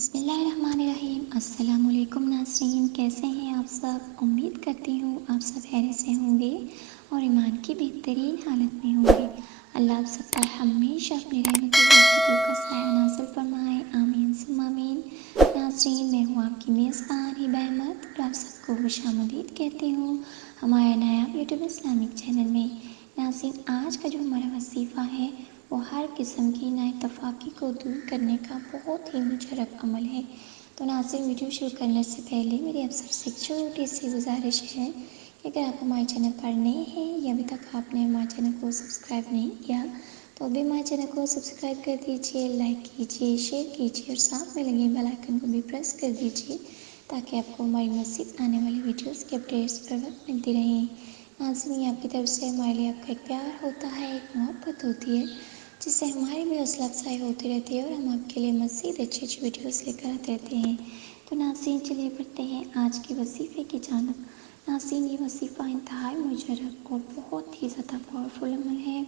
بسم اللہ الرحمن الرحیم۔ السلام علیکم ناظرین، کیسے ہیں آپ سب؟ امید کرتی ہوں آپ سب خیریت سے ہوں گے اور ایمان کی بہترین حالت میں ہوں گے۔ اللہ آپ سب پر ہمیشہ اپنی رحمت و برکتوں کا سایہ نازل فرمائے، آمین ثم آمین۔ ناظرین، میں ہوں آپ کی میزبان ہبہ احمد اور آپ سب کو خوش آمدید کہتی ہوں ہمارے نایاب یوٹیوب اسلامک چینل میں۔ ناظرین، آج کا جو ہمارا وظیفہ ہے وہ ہر قسم کی نااتفاقی کو دور کرنے کا بہت ہی مجرب عمل ہے۔ تو ناظرین، ویڈیو شروع کرنے سے پہلے میری آپ سب سے ایک چھوٹی سی گزارش ہے کہ اگر آپ ہمارے چینل پر نئے ہیں یا ابھی تک آپ نے ہمارے چینل کو سبسکرائب نہیں کیا تو ابھی ہمارے چینل کو سبسکرائب کر دیجیے، لائک کیجیے، شیئر کیجیے اور ساتھ میں لگے بیل آئیکن کو بھی پریس کر دیجیے تاکہ آپ کو ہماری مزید آنے والی ویڈیوز کی اپڈیٹس پر وقت ملتی رہیں۔ ناظرین، آپ کی طرف سے ہمارے لیے آپ کا ایک پیار ہوتا ہے، ایک محبت ہوتی ہے جس سے ہماری بھی حوصلہ افزائی ہوتی رہتی ہے اور ہم آپ کے لیے مزید اچھی اچھی ویڈیوز لے کر آتے رہتے ہیں۔ تو ناظرین، چلیے بڑھتے ہیں آج کے وظیفے کی جانب۔ ناظرین، یہ وظیفہ انتہائی مجرب اور بہت ہی زیادہ پاورفل عمل ہے۔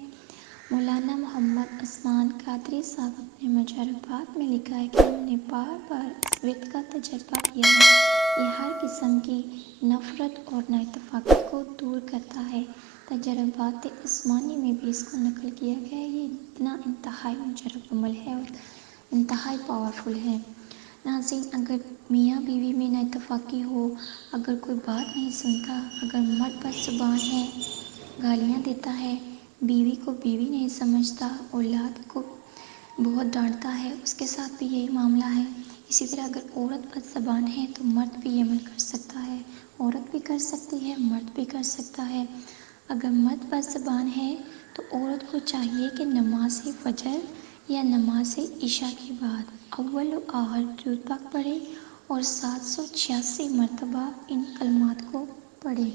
مولانا محمد عثمان قادری صاحب اپنے مجربات میں لکھا ہے کہ ہم نے بار بار اس وقت کا تجربہ کیا ہے، یہ ہر قسم کی نفرت اور نااتفاقی کو دور کرتا ہے۔ تجربات عثمانی میں بھی اس کو نقل کیا گیا ہے۔ یہ اتنا انتہائی مجرب عمل ہے اور انتہائی پاورفل ہے۔ ناظرین، اگر میاں بیوی میں نااتفاقی ہو، اگر کوئی بات نہیں سنتا، اگر مرد بد زبان ہے، گالیاں دیتا ہے، بیوی کو بیوی نہیں سمجھتا، اولاد کو بہت ڈانٹتا ہے، اس کے ساتھ بھی یہی معاملہ ہے۔ اسی طرح اگر عورت بد زبان ہے تو مرد بھی یہ عمل کر سکتا ہے، عورت بھی کر سکتی ہے، مرد بھی کر سکتا ہے۔ اگر مرد بد زبان ہے تو عورت کو چاہیے کہ نماز فجر یا نماز عشاء کے بعد اول و آخر درود پاک پڑھے اور 786 مرتبہ ان کلمات کو پڑھے۔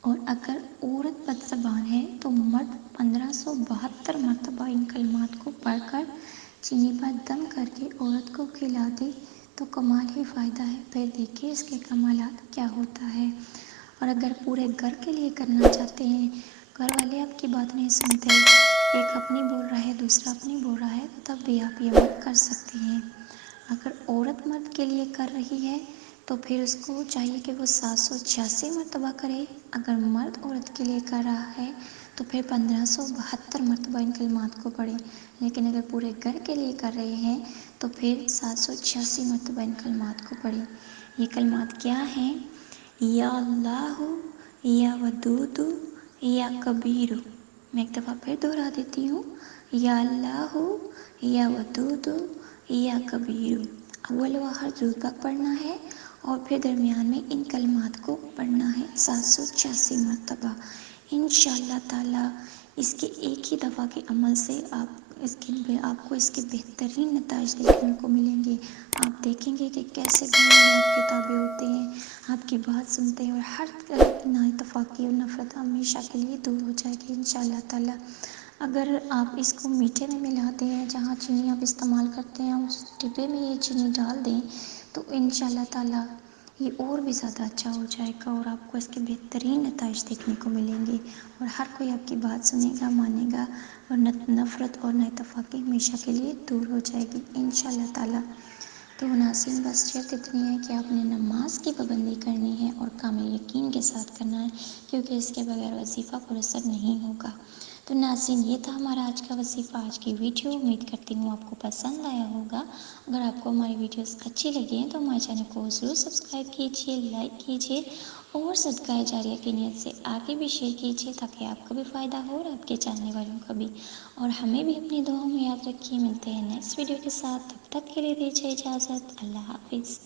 اور اگر عورت بد زبان ہے تو مرد 1572 مرتبہ ان کلمات کو پڑھ کر چینی پر دم کر کے عورت کو کھلا دے تو کمال ہی فائدہ ہے۔ پھر دیکھیے اس کے کمالات کیا ہوتا ہے۔ اور اگر پورے گھر کے لیے کرنا چاہتے ہیں، گھر والے آپ کی بات نہیں سنتے، ایک اپنی بول رہا ہے دوسرا اپنی بول رہا ہے، تو تب بھی آپ یہ عمل کر سکتے ہیں۔ اگر عورت مرد کے لیے کر رہی ہے تو پھر اس کو چاہیے کہ وہ 786 مرتبہ کرے۔ اگر مرد عورت کے لیے کر رہا ہے تو پھر 1572 مرتبہ ان کلمات کو پڑھے۔ لیکن اگر پورے گھر کے لیے کر رہے ہیں تو پھر 786 مرتبہ ان کلمات کو پڑھے۔ یہ کلمات کیا ہیں؟ یا اللہ، یا ودود، یا کبیر۔ میں ایک دفعہ پھر دہرا دیتی ہوں، یا اللہ، یا ودود، یا کبیر۔ اول و آخر درود پاک پڑھنا ہے اور پھر درمیان میں ان کلمات کو پڑھنا ہے 786 مرتبہ۔ انشاءاللہ تعالی اس کے ایک ہی دفعہ کے عمل سے آپ کو اس کے بہترین نتائج دیکھنے کو ملیں گے۔ آپ دیکھیں گے کہ کیسے گھر والے آپ کے تابع ہوتے ہیں، آپ کی بات سنتے ہیں اور ہر طرح کی نااتفاقی اور نفرت ہمیشہ کے لیے دور ہو جائے گی انشاءاللہ تعالی۔ اگر آپ اس کو میٹھے میں ملاتے ہیں، جہاں چینی آپ استعمال کرتے ہیں اس ڈبے میں یہ چینی ڈال دیں تو انشاءاللہ تعالی یہ اور بھی زیادہ اچھا ہو جائے گا اور آپ کو اس کے بہترین نتائج دیکھنے کو ملیں گے اور ہر کوئی آپ کی بات سنے گا، مانے گا اور نفرت اور نااتفاقی ہمیشہ کے لیے دور ہو جائے گی انشاءاللہ تعالی۔ تو ناظرین، بس شرط اتنی ہے کہ آپ نے نماز کی پابندی کرنی ہے اور کامل یقین کے ساتھ کرنا ہے، کیونکہ اس کے بغیر وظیفہ پر اثر نہیں ہوگا۔ تو ناظرین، یہ تھا ہمارا آج کا وظیفہ، آج کی ویڈیو۔ امید کرتی ہوں آپ کو پسند آیا ہوگا۔ اگر آپ کو ہماری ویڈیوز اچھی لگی ہیں تو ہمارے چینل کو ضرور سبسکرائب کیجیے، لائک کیجیے اور صدقہ جاریہ کی نیت سے آگے بھی شیئر کیجیے تاکہ آپ کو بھی فائدہ ہو اور آپ کے جاننے والوں کا بھی۔ اور ہمیں بھی اپنی دعاؤں میں یاد رکھیے۔ ملتے ہیں نیکسٹ ویڈیو کے ساتھ، تب تک کے لیے دیجیے اجازت۔ اللہ حافظ۔